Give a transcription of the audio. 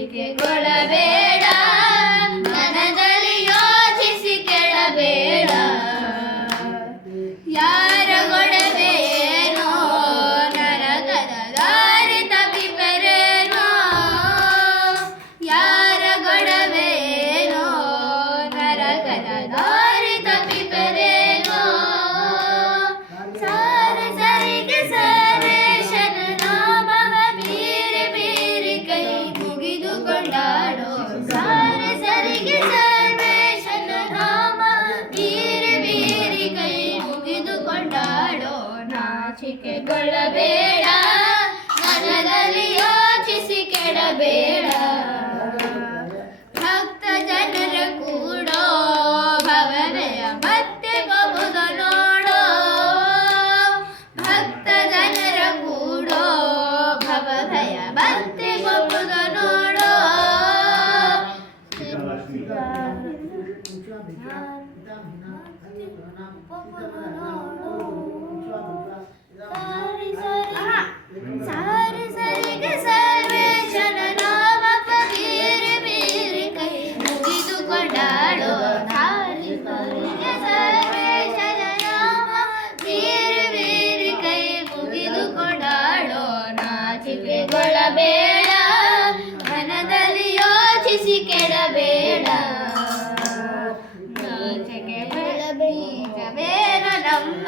ನಾಚಿಕೆಗೊಳ್ಳಬೇಡ, ಮನದಲ್ಲಿ ಯೋಚಿಸಿ ಕೆಡಬೇಡ. ಯಾರ ಗೊಡವೆಯೇನೋ ನರಕದ ದಾರಿ ತಪ್ಪಿಪರೇನೋ, ಯಾರ ಗೊಡವೆಯೇನೋ ನರಕದ ದಾರಿ ತಪ್ಪಿಪರೇನೋ. ಸಾರೆ ಸರಿಗೆ ಸರ್ವೇಶನ ನಾಮವ ಬೀರಿ ಬೀರಿ ಕೈ ಮುಗಿದು ಕೊಂಡಾಡೋ. ಸಾರೆ ಸರಿಗೆ ಸರ್ವೇಶನ ನಾಮ ಬೀರಿ ಬೀರಿ ಕೈ ಮುಗಿದು ಕೊಂಡಾಡೋ. ನಾಚಿಕೆಗೊಳ್ಳಬೇಡ, ಮನದಲ್ಲಿ ಯೋಚಿಸಿ ಕೆಡಬೇಡ. ಭಕ್ತ ಜನರ ಕೂಡೋ ಭವನೆಯ ಮತ್ತೆ ಬಹುದ ನೋಡೋ. ಭಕ್ತ ಜನರ ಕೂಡೋ ಭವಭಯ ಮತ್ತೆ ಬಹುದ ನೋಡೋ. ಸಾರಿ ಸರಿಗೆ ಸರ್ವೇಶನ ನಾಮವ ಬೀರಿ ಬೀರಿ ಕೈ ಮುಗಿದು ಕೊಂಡಾಡೋ. ಸಾರಿ ಸರಿಗೆ ಸರ್ವೇಶನ ನಾಮ ಬೀರಿ ಬೀರಿ ಕೈ ಮುಗಿದು ಕೊಂಡಾಡೋ. ನಾಚಿಕೆಗೊಳ್ಳಬೇಡ, ಮನದಲ್ಲಿ ಯೋಚಿಸಿ ಕೆಡಬೇಡ. ನಾಚಿಕೆ ಬೀಜವೇನ ನಮ್ಮ